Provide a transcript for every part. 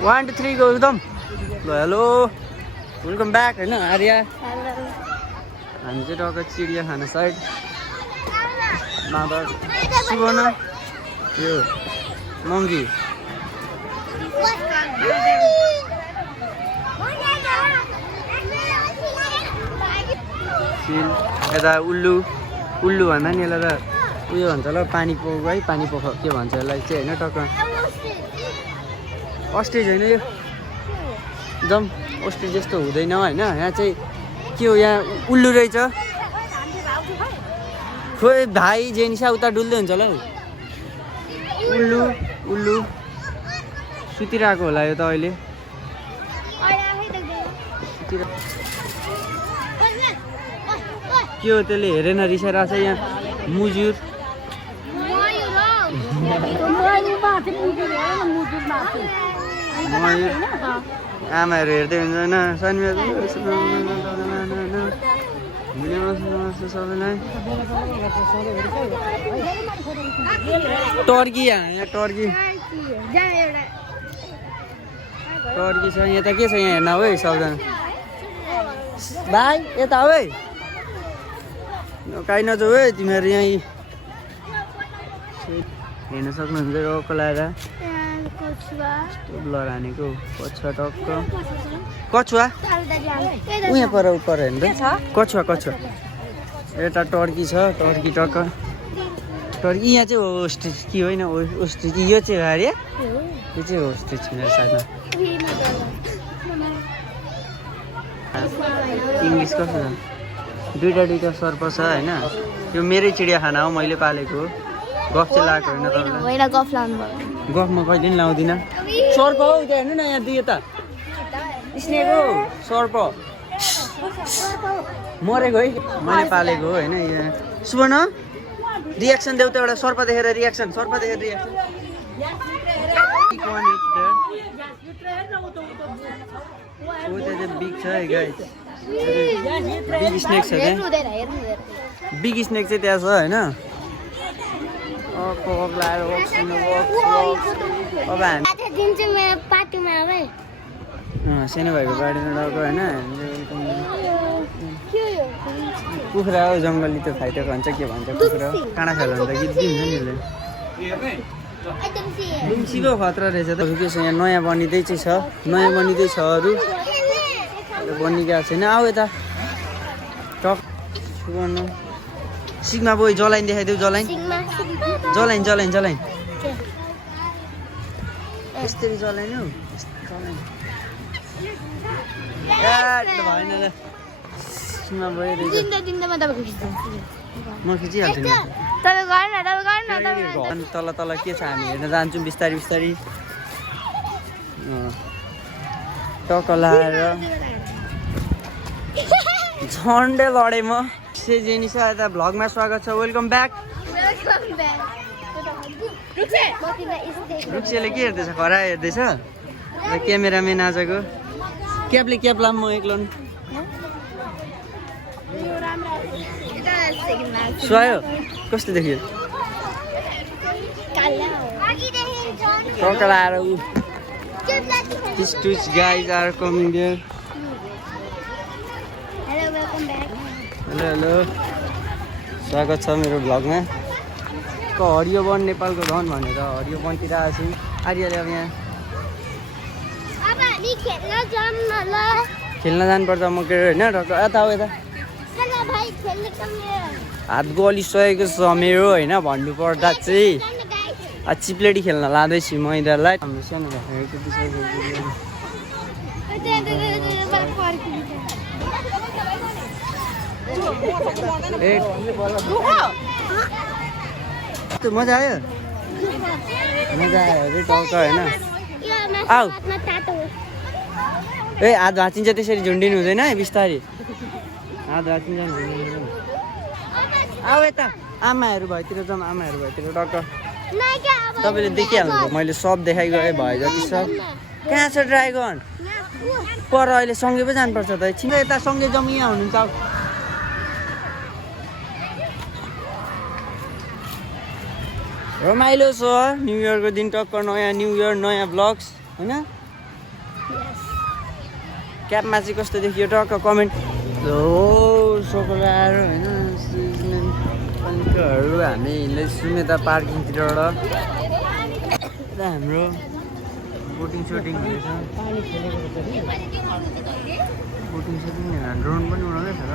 1 2 3 go एकदम ल hello welcome back होइन आर्या हामी चाहिँ टक्क चिडियाखाना साइड मादर सुवर्ण यो मङ्गी यता उल्लु भन्दा नि यसलाई त उयो भन्छ ल पानी पोख है पानी पोख के भन्छ यसलाई चाहिँ होइन टक्क अस्ट्रिच होइन यो जम अस्ट्रिच जस्तो हुँदैन होइन यहाँ चाहिँ के हो यहाँ उल्लु रहेछ खोइ भाइ जेनिसा उता डुल्दै हुन्छ ल उल्लु सुतिरहेको होला यो त अहिले के हो त्यसले हेरेन रिसाइरहेको छ यहाँ मुजुर आमाहरू हेर्दै हुन्छ होइन सबैलाई टर्की यहाँ टर्की छ यता के छ यहाँ हेर्न है सबजना भाइ यता हो है काहीँ नजाऊ है तिमीहरू यहीँ हेर्न सक्नुहुन्छ रक्क लगाएर ब्लर हानेको कछुवा टक्क कछुवा उहाँ पर हेर्नु त कछुवा यता टर्की छ टर्की टक्क टर्की यहाँ चाहिँ होस्टेज कि होइन होस्टेज कि यो चाहिँ अरे यो चाहिँ होस्टेज मेरो साथमा इङ्ग्लिस कस्तो छ दुईवटा सर्प छ होइन यो मेरै चिडियाखाना हो मैले पालेको गफ चाहिँ लगाएको होइन तपाईँलाई गफ म कहिले पनि लाउँदिनँ सर्प हौ त्यहाँ हेर्नु न यहाँ दुई यता स्नेक हो सर्प मरेको है मैले पालेको हो होइन यहाँ सुवर्ण रियाक्सन देऊ त एउटा सर्प देखेर रियाक्सन बिग छ है गाइस बिग स्नेक छ क्या बिग स्नेक चाहिँ त्यहाँ छ होइन अब हामी सानो भाइको बारीमा गएको होइन कुखुरा हो जङ्गली त्यो खाइटो भन्छ के भन्छ कुखुरा काँडा खाएर भन्छ गीत दिन्छ नि उसले लुम्सीको खतरा रहेछ त के छ यहाँ नयाँ बनिँदैछ अरू बनिरहेको छैन आऊ यता टक गर्नु सिग्मा बोय जलाइन देखाइदेऊ जलाइन यस्तरी जलाइन हौ भएन सिग्मा बोय म खिचिहाल्छु नि तल के छ हामी हेर्न जान्छौँ बिस्तारी टक्क लाएर झन्डै लडेँ म जेनिसा यता भ्लगमा स्वागत छ वेलकम ब्याक रुक्सेले के हेर्दैछ खरा हेर्दैछ क्यामेराम्यान आजको क्याप लाम म एक्लो सुहायो कस्तो देखियो टक्क लाएर These guys are coming there. Hello स्वागत छ मेरो भ्लगमा हरियो वन नेपालको धन भनेर हरियो वनतिर आएको छु आर्यले अब यहाँ खेल्न जानुपर्छ म के होइन टक्क यता हो यता हात गलिसकेको छ मेरो होइन भन्नुपर्दा चाहिँ चिप्लेटी खेल्न लाँदैछु म यिनीहरूलाई हाम्रो सानो मजा आयो अरे टाउका होइन आऊ ए हात भाँचिन्छ त्यसरी झुन्डिनु हुँदैन है बिस्तारै हात भाँचिन्छ आऊ यता आमाहरू भएतिर जाउँ टक्क तपाईँले देखिहाल्नु मैले सब देखाइगएँ भयो जति सब कहाँ छ ड्राइगन पर अहिले सँगै पो जानुपर्छ त एकछिन यता सँगै जाउँ यहाँ हुनुहुन्छ रमाइलो छ न्यु इयरको दिन टक्क नयाँ न्यु इयर नयाँ ब्लग्स होइन क्यापमा चाहिँ कस्तो देखियो टक्क कमेन्ट हो सोकोलाएर होइन पङ्कहरू हामी हिँड्दैछौँ यता पार्किङतिरबाट हाम्रो बोटिङ सोटिङ हुँदैछ बोटिङ सोटिङ ड्रोन पनि उडाउँदै छ र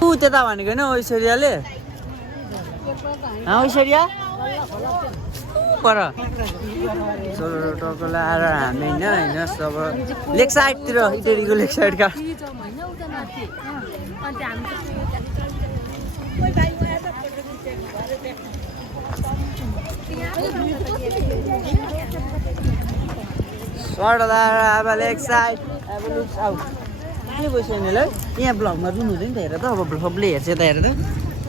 त्यता भनेको होइन ऐश्वर्याले ऐश्वर्या पर चलो टक्क लाएर हामी होइन अब लेक साइडतिर इटेरीको लेक साइडका अब लेक साइड अब लुक्स आउट के बस्यो भने यहाँ ब्लगमा रुनु हुँदैन त हेर त अब ब्लगले हेर्छ यता हेर त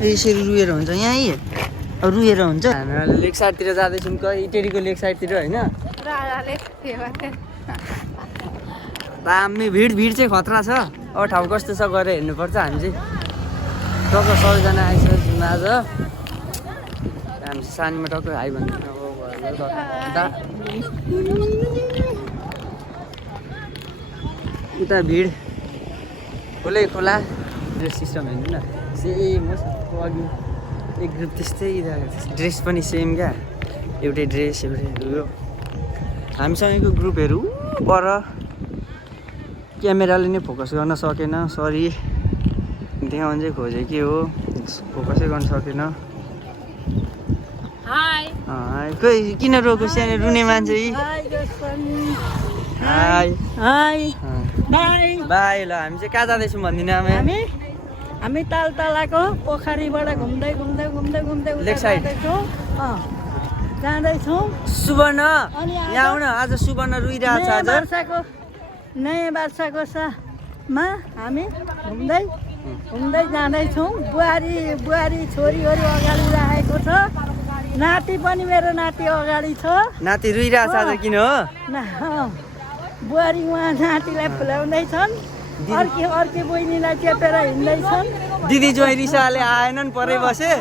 यसरी रुएर हुन्छ यहीँ रुएर हुन्छ हामी लेक साइडतिर जाँदैछौँ इटेरीको लेक साइडतिर होइन दामी भिड चाहिँ खतरा छ अब ठाउँ कस्तो छ गएर हेर्नुपर्छ हामी चाहिँ टक्क सबैजना आइसकेछौँ आज हामी सानीमा टक्क आइ भन्नु उता भिड खोलै खोला ड्रेस सिस्टम हेर्नु न सेम हो अघि एक ग्रुप त्यस्तै ड्रेस पनि सेम क्या एउटै ड्रेस एउटै उयो हामीसँगको ग्रुपहरू पर क्यामेराले नै फोकस गर्न सकेन सरी देखाउन चाहिँ खोजेँ के हो फोकसै गर्न सकेन खोइ किन रोको सानो रुने मान्छे हाई बाई ल हामी चाहिँ कहाँ जाँदैछौँ भनिदिनु हामी तालतलाको पोखरीबाट घुम्दै घुम्दै घुम्दै घुम्दै लेक साइड जाँदैछौँ सुवर्ण यहाँ आउन आज सुवर्ण रुइरहेको छ आज नयाँ वर्षको साथमा हामी घुम्दै घुम्दै जाँदैछौँ बुहारी छोरीहरू अगाडि राखेको छ नाति पनि मेरो नाति अगाडि छ नाति रुइरहेको छ आज किन हो बुहारी उहाँ नातिलाई फुलाउँदैछन् अर्की बहिनीलाई चेपेर हिँड्दैछन् दिदी ज्वाइँ रिसाले आएनन् परै बसे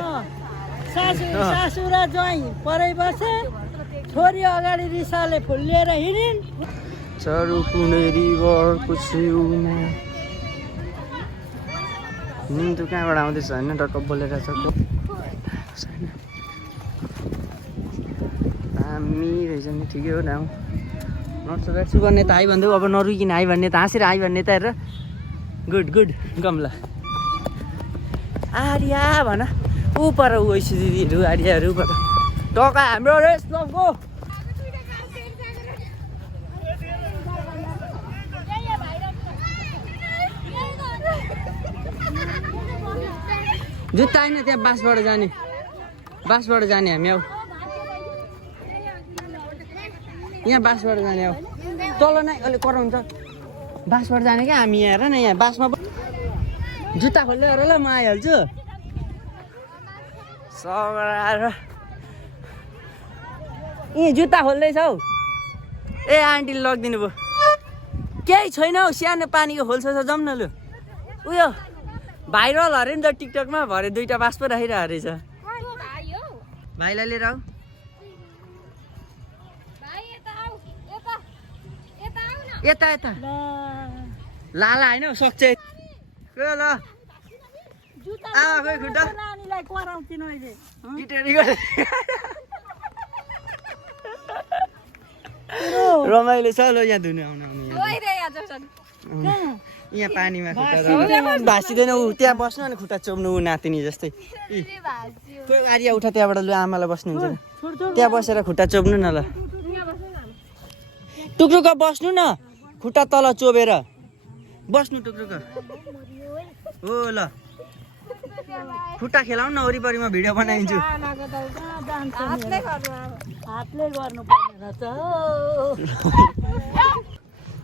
सासु र ज्वाइँ परै बसे छोरी अगाडि रिसाले फुल लिएर हिँडिन् चरु कुनै रिभरको छेउमा निम्तो कहाँबाट आउँदैछ होइन टक्क बोलेर छ दामी रहेछ नि ठिकै हो नाउ नर्सु गर्ने त आइ भन्दै अब नरुकिन आइ भन्ने त हाँसेर आइ भन्ने त हेर गुड गमला आर्या भन ऊ पर ऊ ऐसी दिदीहरू आर्याहरू पर टका हाम्रो रेस लगो जुत्ता होइन त्यहाँ बासबाट जाने हामी आऊ यहाँ बासबाट जाने आऊ तल नै अलिक कराउँछ बासबाट जाने क्या हामी यहाँ हेर न यहाँ बासमा जुत्ता खोल्दै हेर ल म आइहाल्छु सगराएर जुत्ता खोल्दैछ हौ ए आन्टीले लगिदिनु भयो केही छैन हौ सानो पानीको खोल्छ जाउँ न लु उयो भाइरल अरे नि त टिकटकमा भरे 2टा बास पो राखिरहेको रहेछ भाइलाई लिएर आऊ यता लाला होइन सक्छ ल खोइ खुट्टा रमाइलो छ ल यहाँ धुनु आउनु यहाँ पानीमा खुट्टा भाँसिँदैन ऊ त्यहाँ बस्नु अनि खुट्टा चोप्नु ऊ नातिनी जस्तै खोइ आर्या उठा त्यहाँबाट लु आमालाई बस्नुहुन्छ त्यहाँ बसेर खुट्टा चोप्नु न ल टुक्रुक बस्नु न खुट्टा तल चोबेर बस्नु टुक्रुक हो ल खुट्टा खेलाउनु न वरिपरिमा भिडियो बनाइदिन्छु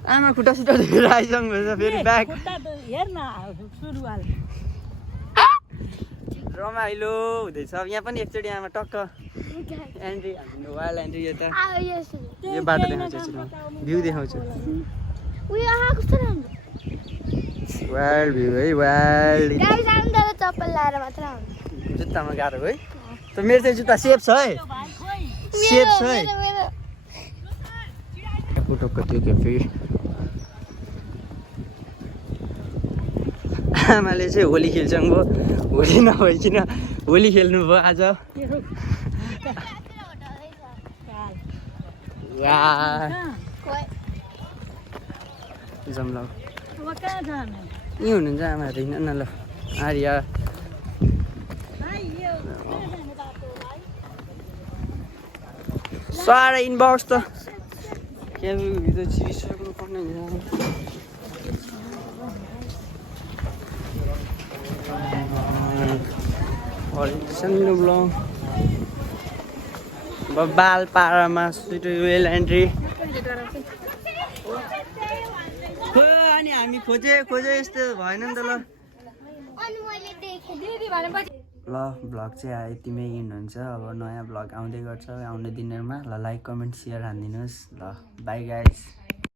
आमा खुट्टा सुट्टा देखेर आइसक्नु भएछ फेरि ब्याग रमाइलो हुँदैछ यहाँ पनि एकचोटि आमा टक्क एन्ट्री हाम्रो वाइल्ड एन्ट्री यो बाटो देखाउँछु भ्यू देखाउँछु वाइल्ड भ्यू है वाइल्ड जुत्तामा गाह्रो है त मेरो चाहिँ जुत्ता सेफ छ है सेफ छ है टक्क त्यो क्याफे आमाले चाहिँ होली खेल्छन् भयो होली नभइकन होली खेल्नु भयो आज जाऊँ ल अब कहाँ जाने यहीँ हुनुहुन्छ आमाहरू हिँड न ल आर्या साह्रै इनबक्स त क्याफेभित्र छिरिसक्नु पर्ने सानो ब्लग बालपाडामा रोयल एन्ट्री अनि हामी खोजे यस्तो भएन नि त ल ल भ्लग चाहिँ यतिमै एन्ड हुन्छ अब नयाँ भ्लग आउँदै गर्छ आउने दिनहरूमा ल लाइक कमेन्ट सेयर हानिदिनुहोस् ल बाई गाइस